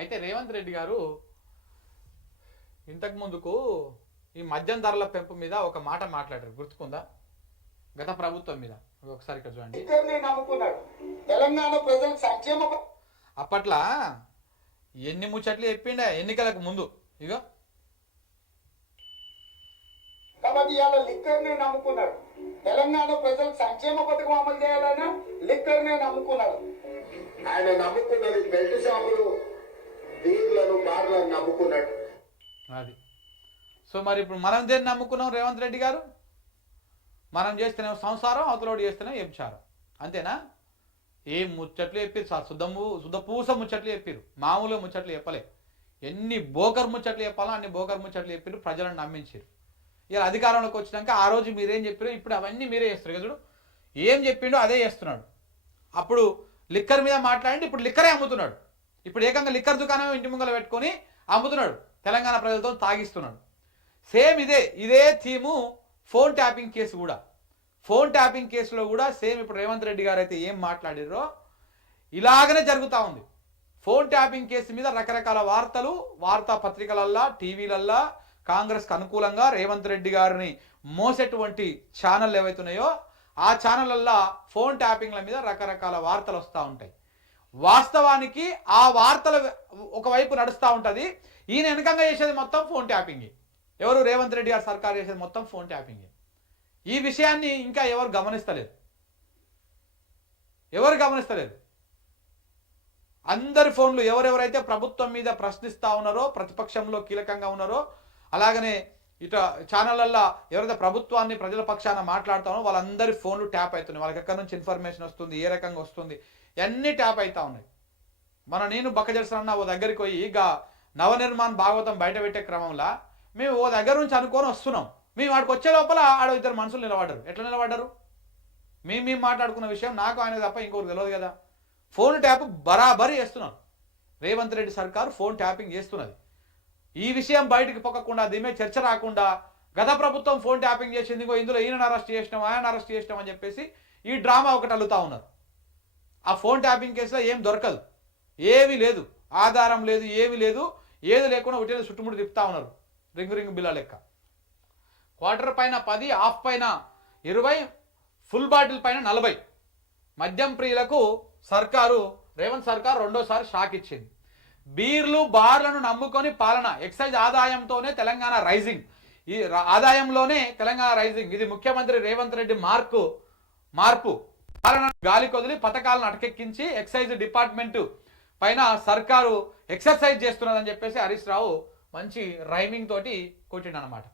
అయితే రేవంత్ రెడ్డి గారు ఇంతకు ముందుకు ఈ మద్యం ధరల పెంపు మీద ఒక మాట మాట్లాడారు, గుర్తుకుందా? గత ప్రభుత్వం మీద. ఒకసారి ఇక్కడ చూడండి. తెలంగాణ ప్రజల సంక్షేమ అప్పట్లా ఎన్ని ముచ్చట్లు చెప్పిండే ఎన్నికలకు ముందు. ఇగో కాబట్టి ఇవాళ లిక్కర్ నే నమ్ముకున్నారు. తెలంగాణ ప్రజలకు సంక్షేమ పథకం అమలు చేయాలన్నా లిక్కర్ నే నమ్ముకున్నారు. ఆయన నమ్ముకున్నది బెల్ట్ షాపులు, బీర్లను, బార్లను నమ్ముకున్నాడు. అది. సో మరి ఇప్పుడు మనం దేన్ని నమ్ముకున్నాం? రేవంత్ రెడ్డి గారు మనం చేస్తేనే సంసారం, అవతలోడు చేస్తేనే వ్యభిచారం. అంతేనా? ఏం ముచ్చట్లు చెప్పారు సార్, శుద్ధపూస ముచ్చట్లు చెప్పారు, మామూలుగా ముచ్చట్లు చెప్పలే. ఎన్ని బోకర్ ముచ్చట్లు చెప్పాలో అన్ని బోకర్ ముచ్చట్లు చెప్పారు, ప్రజలను నమ్మించారు. ఇలా అధికారంలోకి వచ్చినాక ఆ రోజు మీరేం చెప్పారో ఇప్పుడు అవన్నీ మీరే చేస్తారు కదా. ఏం చెప్పిండో అదే చేస్తున్నాడు. అప్పుడు లిక్కర్ మీద మాట్లాడి ఇప్పుడు లిక్కరే అమ్ముతున్నాడు. ఇప్పుడు ఏకంగా లిక్కర్ దుకాణం ఇంటి ముంగల పెట్టుకొని అమ్ముతున్నాడు, తెలంగాణ ప్రజలతో తాగిస్తున్నాడు. సేమ్ ఇదే థీము ఫోన్ ట్యాపింగ్ కేసు కూడా. ఫోన్ ట్యాపింగ్ కేసులో కూడా సేమ్ ఇప్పుడు రేవంత్ రెడ్డి గారు అయితే ఏం మాట్లాడారో ఇలాగనే జరుగుతూ ఉంది. ఫోన్ ట్యాపింగ్ కేసు మీద రకరకాల వార్తాపత్రికలల్లా, టీవీలల్లా కాంగ్రెస్కి అనుకూలంగా రేవంత్ రెడ్డి గారిని మోసేటువంటి ఛానళ్ళు ఏవైతున్నాయో ఆ ఛానళ్ళల్లా ఫోన్ ట్యాపింగ్ల మీద రకరకాల వార్తలు వస్తూ ఉంటాయి. వాస్తవానికి ఆ వార్తలు ఒకవైపు నడుస్తూ ఉంటుంది, ఈయన వెనకంగా చేసేది మొత్తం ఫోన్ ట్యాపింగ్. ఎవరు? రేవంత్ రెడ్డి గారు సర్కారు చేసేది మొత్తం ఫోన్ ట్యాపింగ్. ఈ విషయాన్ని ఇంకా ఎవరు గమనిస్తలేరు. అందరి ఫోన్లు ఎవరెవరైతే ప్రభుత్వం మీద ప్రశ్నిస్తూ ఉన్నారో, ప్రతిపక్షంలో కీలకంగా ఉన్నారో, అలాగనే ఇట ఛానళ్ళల్లో ఎవరైతే ప్రభుత్వాన్ని ప్రజల పక్షాన మాట్లాడుతానో వాళ్ళందరి ఫోన్లు ట్యాప్ అవుతున్నాయి. వాళ్ళకి ఎక్కడి నుంచి ఇన్ఫర్మేషన్ వస్తుంది, ఏ రకంగా వస్తుంది, అన్నీ ట్యాప్ అవుతా ఉన్నాయి. నేను బక్కజలసన్న ఓ దగ్గరికి పోయి ఇక నవనిర్మాణ్ భాగవతం బయట పెట్టే క్రమంలో మేము ఓ దగ్గర నుంచి అనుకొని వస్తున్నాం. మేము వాడికి వచ్చే లోపల ఆడ ఇద్దరు మనుషులు నిలబడ్డారు. ఎట్లా నిలబడ్డారు? మేము మాట్లాడుకున్న విషయం నాకు ఆయన తప్ప ఇంకొకరు తెలియదు కదా. ఫోన్ ట్యాప్ బరాబరి చేస్తున్నాను. రేవంత్ రెడ్డి సర్కారు ఫోన్ ట్యాపింగ్ చేస్తున్నది. ఈ విషయం బయటికి పొక్కకుండా, దీమే చర్చ రాకుండా గత ప్రభుత్వం ఫోన్ ట్యాపింగ్ చేసింది, ఇందులో ఈయన అరెస్ట్ చేసినాం, ఆయన అరెస్ట్ చేసినాం అని చెప్పేసి ఈ డ్రామా ఒకటి అల్లుతా ఉన్నారు. ఆ ఫోన్ ట్యాపింగ్ కేసులో ఏం దొరకదు, ఏమీ లేదు, ఆధారం లేదు, ఏమీ లేదు. ఏది లేకుండా ఒకటి చుట్టుముట్టు తిప్పుతా ఉన్నారు, రింగు బిల్ల లెక్క. క్వార్టర్ పైన 10, హాఫ్ పైన 20, ఫుల్ బాటిల్ పైన 40. మద్యం ప్రియులకు రేవంత్ సర్కారు రెండోసారి షాక్ ఇచ్చింది. బీర్లు, బార్లను నమ్ముకొని పాలన, ఎక్సైజ్ ఆదాయంతోనే తెలంగాణ రైజింగ్, ఈ ఆదాయంలోనే తెలంగాణ రైజింగ్. ఇది ముఖ్యమంత్రి రేవంత్ రెడ్డి మార్పు. పాలన గాలి కొదిలి పథకాలను అటకెక్కించి ఎక్సైజ్ డిపార్ట్మెంట్ పైన సర్కారు ఎక్సర్సైజ్ చేస్తున్నదని చెప్పేసి హరీష్ రావు మంచి రైమింగ్ తోటి కొట్టిండు అన్నమాట.